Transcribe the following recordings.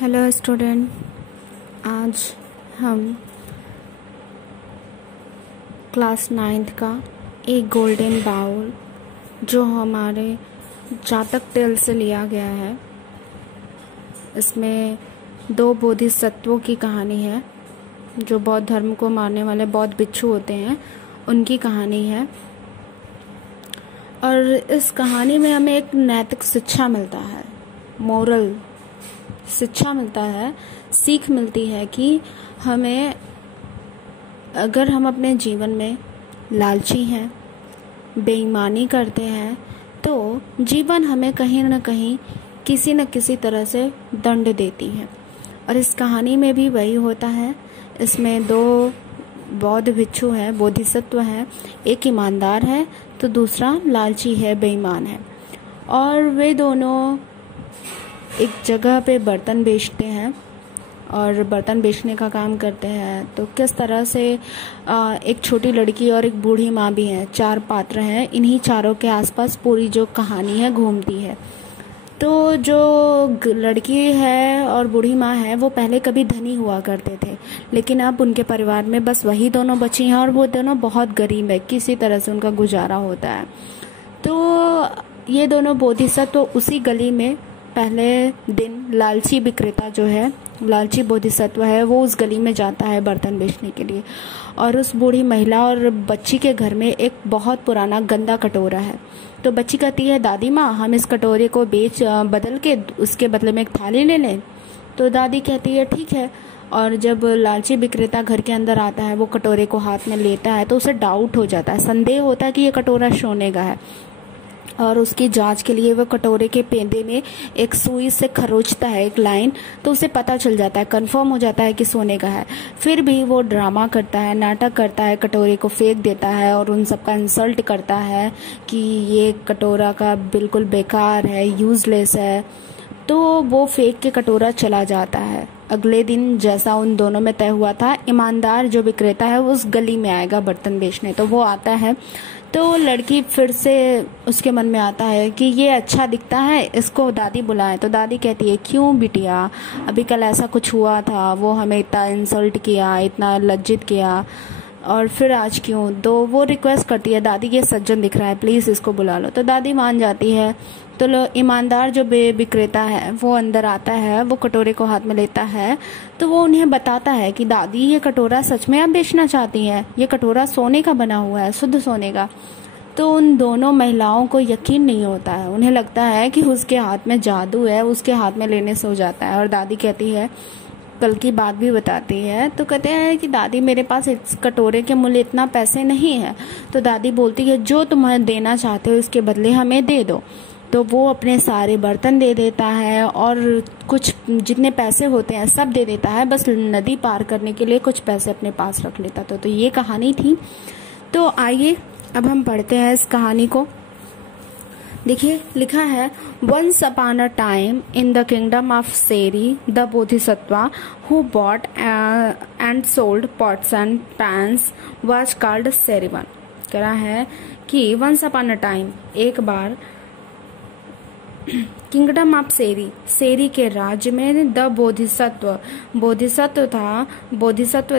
Hello student, आज हम class 9th का एक गोल्डन बाउल जो हमारे जातक टेल से लिया गया है, इसमें 2 बोधिसत्वों की कहानी है। जो बौद्ध धर्म को मानने वाले बौद्ध भिक्षु होते हैं, उनकी कहानी है। और इस कहानी में हमें एक नैतिक शिक्षा मिलता है, मोरल शिक्षा मिलता है, सीख मिलती है कि हमें, अगर हम अपने जीवन में लालची हैं, बेईमानी करते हैं, तो जीवन हमें कहीं न कहीं किसी न किसी तरह से दंड देती है। और इस कहानी में भी वही होता है। इसमें 2 बौद्ध भिक्षु हैं, बोधिसत्व हैं। एक ईमानदार है तो दूसरा लालची है, बेईमान है। और वे दोनों एक जगह पे बर्तन बेचते हैं और बर्तन बेचने का काम करते हैं। तो किस तरह से एक छोटी लड़की और एक बूढ़ी माँ भी हैं, 4 पात्र हैं। इन्हीं चारों के आसपास पूरी जो कहानी है घूमती है। तो जो लड़की है और बूढ़ी माँ है, वो पहले कभी धनी हुआ करते थे, लेकिन अब उनके परिवार में बस वही दोनों बची हैं और वो दोनों बहुत गरीब है, किसी तरह से उनका गुजारा होता है। तो ये दोनों बोधिसत्व उसी गली में पहले दिन लालची विक्रेता जो है, लालची बोधिसत्व है, वो उस गली में जाता है बर्तन बेचने के लिए। और उस बूढ़ी महिला और बच्ची के घर में एक बहुत पुराना गंदा कटोरा है। तो बच्ची कहती है, दादी माँ, हम इस कटोरे को बदल के उसके बदले में एक थाली ले लें। तो दादी कहती है, ठीक है। और जब लालची विक्रेता घर के अंदर आता है, वो कटोरे को हाथ में लेता है, तो उसे डाउट हो जाता है, संदेह होता है कि ये कटोरा सोने का है। और उसकी जांच के लिए वो कटोरे के पेंदे में एक सुई से खरोचता है एक लाइन, तो उसे पता चल जाता है, कंफर्म हो जाता है कि सोने का है। फिर भी वो ड्रामा करता है, नाटक करता है, कटोरे को फेंक देता है और उन सबका इंसल्ट करता है कि ये कटोरा का बिल्कुल बेकार है, यूजलेस है। तो वो फेंक के कटोरा चला जाता है। अगले दिन जैसा उन दोनों में तय हुआ था, ईमानदार जो विक्रेता है वो उस गली में आएगा बर्तन बेचने। तो वो आता है, तो लड़की फिर से उसके मन में आता है कि ये अच्छा दिखता है, इसको दादी बुलाए। तो दादी कहती है, क्यों बिटिया, अभी कल ऐसा कुछ हुआ था, वो हमें इतना इंसल्ट किया, इतना लज्जित किया, और फिर आज क्यों? तो वो रिक्वेस्ट करती है, दादी ये सज्जन दिख रहा है, प्लीज़ इसको बुला लो। तो दादी मान जाती है। तो ईमानदार जो विक्रेता है वो अंदर आता है, वो कटोरे को हाथ में लेता है। तो वो उन्हें बताता है कि दादी ये कटोरा सच में आप बेचना चाहती हैं, ये कटोरा सोने का बना हुआ है, शुद्ध सोने का। तो उन दोनों महिलाओं को यकीन नहीं होता है, उन्हें लगता है कि उसके हाथ में जादू है, उसके हाथ में लेने से हो जाता है। और दादी कहती है, कल की बात भी बताती है। तो कहते हैं कि दादी मेरे पास इस कटोरे के मूल्य इतना पैसे नहीं है। तो दादी बोलती है, जो तुम्हें देना चाहते हो इसके बदले हमें दे दो। तो वो अपने सारे बर्तन दे देता है और कुछ जितने पैसे होते हैं सब दे देता है, बस नदी पार करने के लिए कुछ पैसे अपने पास रख लेता। तो ये कहानी थी। तो आइए अब हम पढ़ते हैं इस कहानी को। देखिए, लिखा है, once upon a time in the kingdom of Seri the Bodhisattva who bought and sold pots and pans was called Serivan. कह रहा है कि वंस अपॉन अ टाइम, एक बार, किंगडम ऑफ सेरी, सेरी के राज्य में, द बोधिसत्व, बोधिसत्व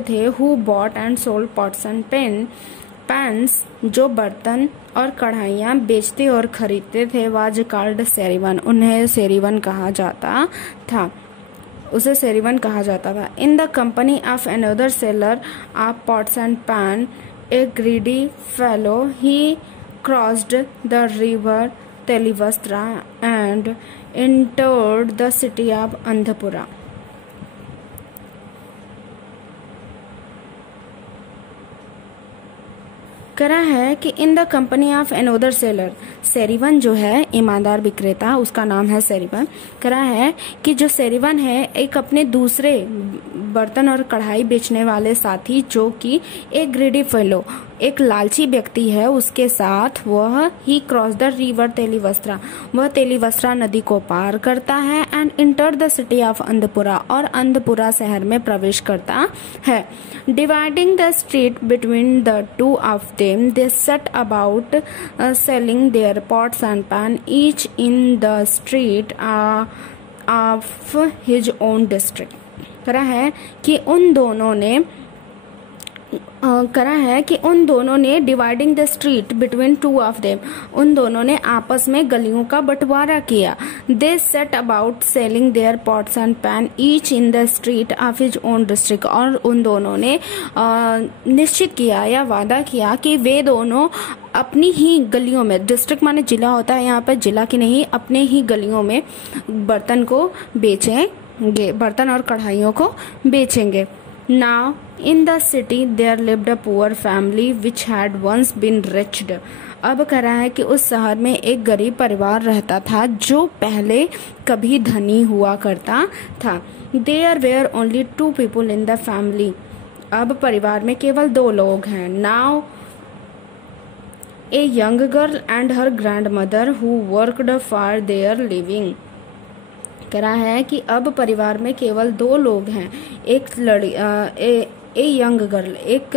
थे, who bought and sold pots and pans, जो बर्तन और कढ़ाइयाँ बेचते और खरीदते थे, वाज कॉल्ड सेरिवन, उन्हें सेरिवन कहा जाता था, उसे सेरिवन कहा जाता था। In the company of another seller of pots and pan, a greedy fellow, he crossed the river Telivastra and entered the city of Andhapura. करा है कि in the company of another seller, Serivan जो है ईमानदार विक्रेता, उसका नाम है सेरिवन। करा है कि जो सेरिवन है एक अपने दूसरे बर्तन और कढ़ाई बेचने वाले साथी, जो कि एक ग्रीडी फेलो, एक लालची व्यक्ति है, उसके साथ वह he cross the river Telivastra, वह तेलिवस्त्रा नदी को पार करता है, and enter the city of Andhapura, और अंधपुरा शहर में प्रवेश करता है। Dividing the street between the two of them, they set about selling their pots and pan, each in the street of his own district. करा है कि उन दोनों ने dividing the street between two of them, उन दोनों ने आपस में गलियों का बंटवारा किया। They set about selling their pots and pan each in the street of his own district, और उन दोनों ने निश्चित किया या वादा किया कि वे दोनों अपनी ही गलियों में, डिस्ट्रिक्ट माने जिला होता है यहाँ पर, जिला की नहीं, अपने ही गलियों में बर्तन को बेचेंगे, बर्तन और कढ़ाइयों को बेचेंगे। Now in the city there lived a poor family which had once been rich। अब कह रहा है कि उस शहर में एक गरीब परिवार रहता था जो पहले कभी धनी हुआ करता था। There were only 2 people in the family। अब परिवार में केवल 2 लोग हैं। Now a young girl and her grandmother who worked for their living। कह रहा है कि अब परिवार में केवल 2 लोग हैं, एक यंग गर्ल, एक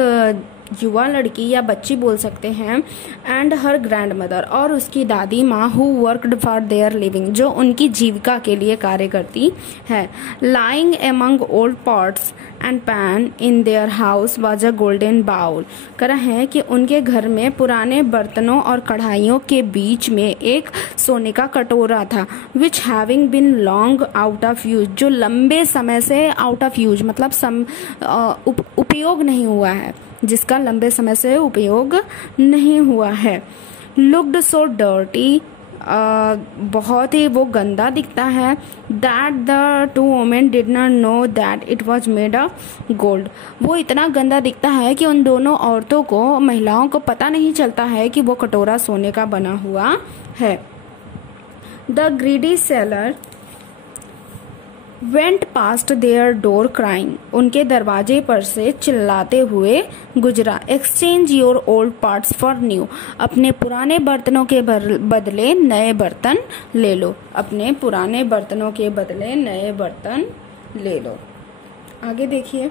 युवा लड़की या बच्ची बोल सकते हैं, एंड हर ग्रैंड मदर, और उसकी दादी माँ, who worked for their living, जो उनकी जीविका के लिए कार्य करती है। Lying among old pots and pan in their house was a golden bowl. कह रहा है कि उनके घर में पुराने बर्तनों और कढ़ाइयों के बीच में एक सोने का कटोरा था, which having been long out of use, जो लंबे समय से आउट ऑफ यूज मतलब उपयोग नहीं हुआ है, जिसका लंबे समय से उपयोग नहीं हुआ है। लुक्ड सो डर्टी, बहुत ही वो गंदा दिखता है। That the 2 women did not know that it was made of gold। वो इतना गंदा दिखता है कि उन दोनों औरतों को, महिलाओं को पता नहीं चलता है कि वो कटोरा सोने का बना हुआ है। The greedy seller went past their door crying, उनके दरवाजे पर से चिल्लाते हुए गुजरा। Exchange your old parts for new, अपने पुराने बर्तनों के बदले नए बर्तन ले लो, अपने पुराने बर्तनों के बदले नए बर्तन ले लो। आगे देखिए।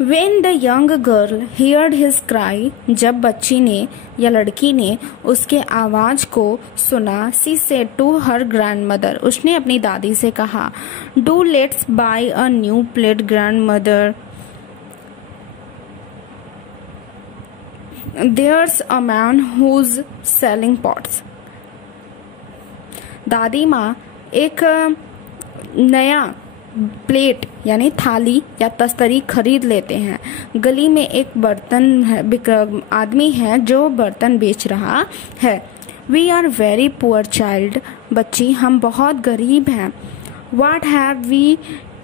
When the young girl heard his cry, जब बच्ची ने या लड़की ने उसके आवाज को सुना, she said to her grandmother, उसने अपनी दादी से कहा, Do let's buy a new plate, grandmother. There's a man who's selling pots। दादी माँ एक नया प्लेट यानी थाली या तस्तरी खरीद लेते हैं। गली में एक आदमी है जो बर्तन बेच रहा है। We are very poor child, बच्ची हम बहुत गरीब हैं। What have we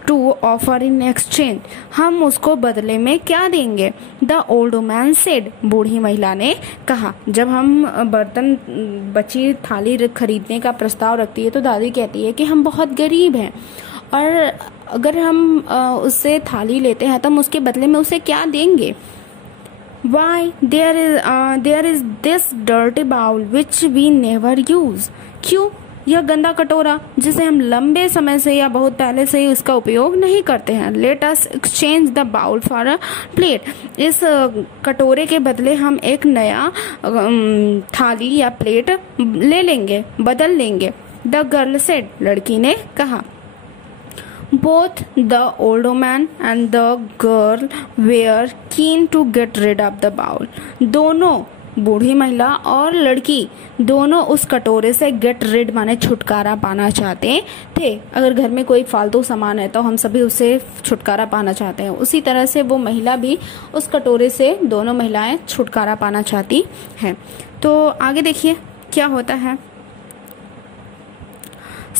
to offer in exchange, हम उसको बदले में क्या देंगे। The old woman said, बूढ़ी महिला ने कहा। जब हम बर्तन बची थाली खरीदने का प्रस्ताव रखती है तो दादी कहती है कि हम बहुत गरीब हैं, और अगर हम उससे थाली लेते हैं तो हम उसके बदले में उसे क्या देंगे। Why there is this dirty bowl which we never use। क्यों यह गंदा कटोरा जिसे हम लंबे समय से या बहुत पहले से ही उसका उपयोग नहीं करते हैं। Let us exchange the bowl for a plate। इस कटोरे के बदले हम एक नया थाली या प्लेट ले लेंगे, बदल लेंगे। The girl said, लड़की ने कहा। Both the old man and the girl were keen to get rid of the bowl। दोनों, बूढ़ी महिला और लड़की, दोनों उस कटोरे से गेट रिड माने छुटकारा पाना चाहते थे। अगर घर में कोई फालतू सामान है तो हम सभी उसे छुटकारा पाना चाहते हैं, उसी तरह से वो महिला भी उस कटोरे से, दोनों महिलाएं छुटकारा पाना चाहती हैं। तो आगे देखिए क्या होता है।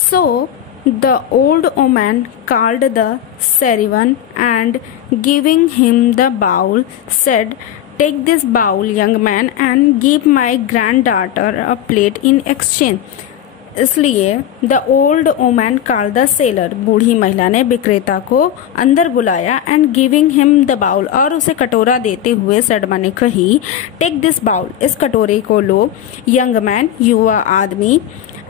So the old woman called the servant and giving him the bowl said, Take this bowl, young man, and give my granddaughter a plate in exchange। इसलिए the old woman called the seller, बूढ़ी महिला ने विक्रेता को अंदर बुलाया, and giving him the bowl, और उसे कटोरा देते हुए सडमा ने कही, टेक दिस बाउल, इस कटोरे को लो, यंग मैन, युवा आदमी,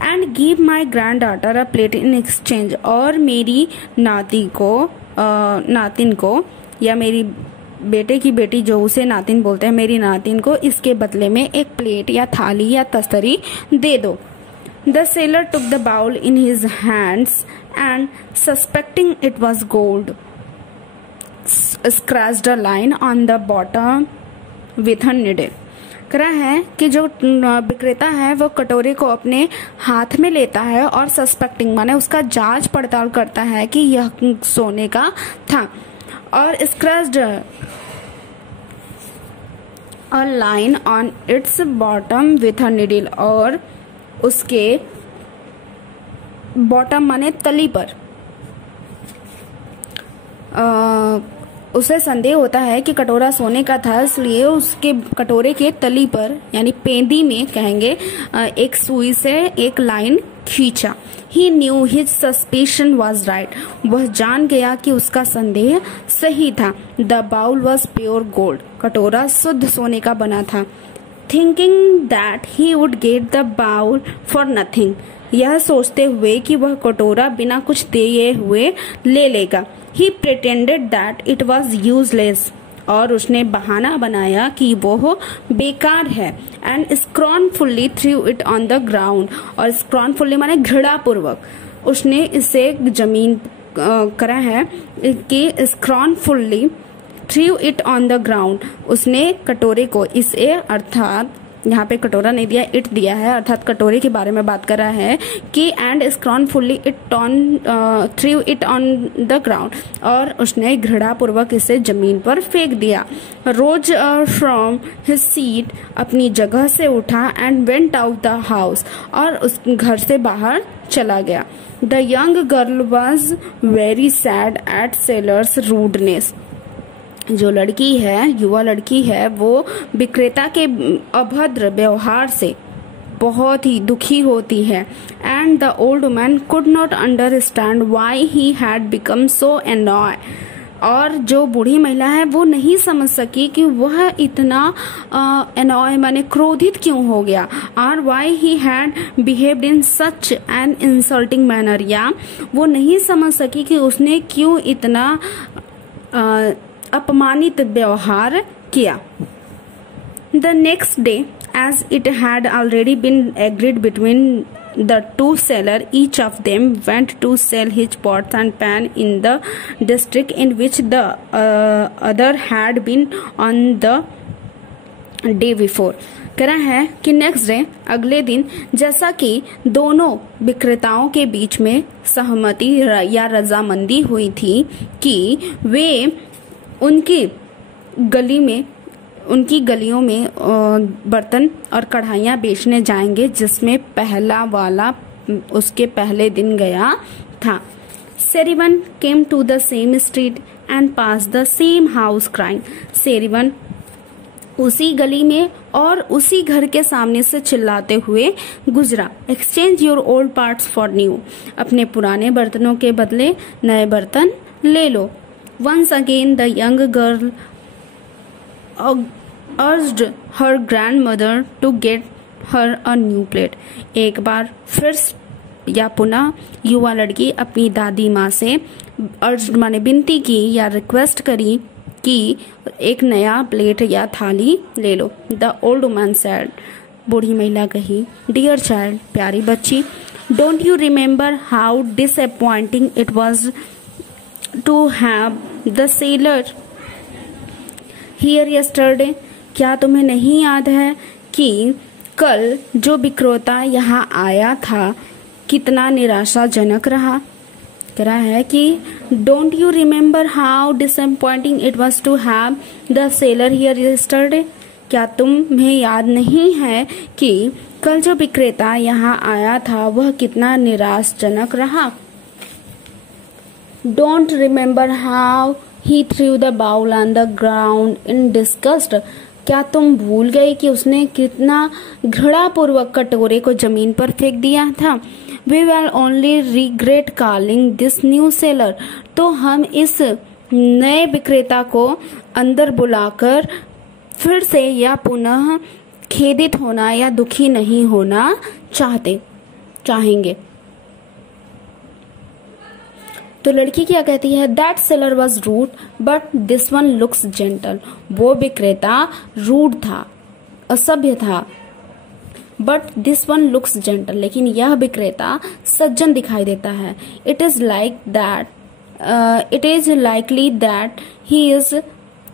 and give my grand daughter a plate in exchange, और मेरी नातिन को या मेरी बेटे की बेटी जो उसे नातिन बोलते हैं, मेरी नातिन को इसके बदले में एक प्लेट या थाली या तस्तरी दे दो। The sailor took the bowl in his hands and, suspecting it was gold, scratched a line on the bottom with a needle. कह रहा है कि जो विक्रेता है वो कटोरे को अपने हाथ में लेता है और सस्पेक्टिंग माने उसका जांच पड़ताल करता है कि यह सोने का था, और scratched a line on it's bottom with a needle, और उसके बॉटम माने तली पर उसे संदेह होता है कि कटोरा सोने का था, इसलिए उसके कटोरे के तली पर यानी पेंदी में कहेंगे एक सुई से एक लाइन खींचा. He knew his suspicion was right. वह जान गया कि उसका संदेह सही था. The bowl was pure gold. कटोरा शुद्ध सोने का बना था. Thinking that he would get the bowl for nothing. यह सोचते हुए कि वह कटोरा बिना कुछ दिए हुए ले लेगा. He pretended that it was useless. और उसने बहाना बनाया कि वो बेकार है. And scornfully threw it on the ground. और scornfully माने घृणापूर्वक उसने इसे जमीन करा है कि scornfully threw it on the ground. उसने कटोरे को इसे, अर्थात यहाँ पे कटोरा नहीं दिया, इट दिया है, अर्थात कटोरे के बारे में बात कर रहा है कि and scornfully it on threw it on the ground, और उसने घृणापूर्वक इसे जमीन पर फेंक दिया. रोज फ्रॉम हिज सीट, अपनी जगह से उठा, and went out the house, और उस घर से बाहर चला गया. The young girl was very sad at sellers rudeness. जो लड़की है, युवा लड़की है, वो विक्रेता के अभद्र व्यवहार से बहुत ही दुखी होती है. And the old man could not understand why he had become so annoy. और जो बूढ़ी महिला है वो नहीं समझ सकी कि वह इतना एनॉय माने क्रोधित क्यों हो गया, और why he had behaved in such an insulting manner, या वो नहीं समझ सकी कि उसने क्यों इतना अपमानित व्यवहार किया. The next day, as it had already been agreed between the two sellers, each of them went to sell his pots and pan in the district in which the other had been on the day before. कह रहा है कि next day, अगले दिन, जैसा कि दोनों विक्रेताओं के बीच में सहमति या रजामंदी हुई थी कि वे उनकी गलियों में बर्तन और कढ़ाइयाँ बेचने जाएंगे, जिसमें पहला वाला उसके पहले दिन गया था. Serivan came to the same street and pass the same house crying. Serivan उसी गली में और उसी घर के सामने से चिल्लाते हुए गुजरा. Exchange your old parts for new. अपने पुराने बर्तनों के बदले नए बर्तन ले लो. Once again the young girl urged her grandmother to get her a new plate. एक बार फिर या पुनः युवा लड़की अपनी दादी माँ से अर्ज माने विनती की या रिक्वेस्ट करी कि एक नया प्लेट या थाली ले लो. The old woman said, बूढ़ी महिला कही, Dear child, प्यारी बच्ची, don't you remember how disappointing it was to have the sailor here yesterday? क्या तुम्हें नहीं याद है कि कल जो विक्रेता यहाँ आया था कितना निराशाजनक रहा? कह रहा है कि don't you remember how disappointing it was to have the seller here yesterday? क्या तुम्हें याद नहीं है कि कल जो विक्रेता यहाँ आया था वह कितना निराशाजनक रहा? Don't remember how he threw the bowl on the ground in disgust. क्या तुम भूल गए कि उसने कितना घृणापूर्वक कटोरे को जमीन पर फेंक दिया था? We will only regret calling this new seller. तो हम इस नए विक्रेता को अंदर बुलाकर फिर से या पुनः खेदित होना या दुखी नहीं होना चाहेंगे. तो लड़की क्या कहती है? That seller was rude but this one looks gentle. वो विक्रेता रूड था, असभ्य था, but this one looks gentle, लेकिन यह विक्रेता सज्जन दिखाई देता है। It is likely that he is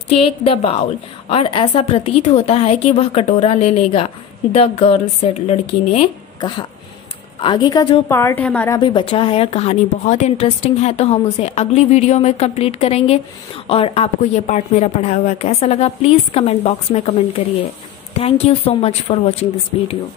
take the bowl, और ऐसा प्रतीत होता है कि वह कटोरा ले लेगा। द गर्ल सेड, लड़की ने कहा। आगे का जो पार्ट है हमारा अभी बचा है, कहानी बहुत इंटरेस्टिंग है, तो हम उसे अगली वीडियो में कंप्लीट करेंगे। और आपको ये पार्ट मेरा पढ़ा हुआ कैसा लगा, प्लीज कमेंट बॉक्स में कमेंट करिए। Thank you so much for watching this video.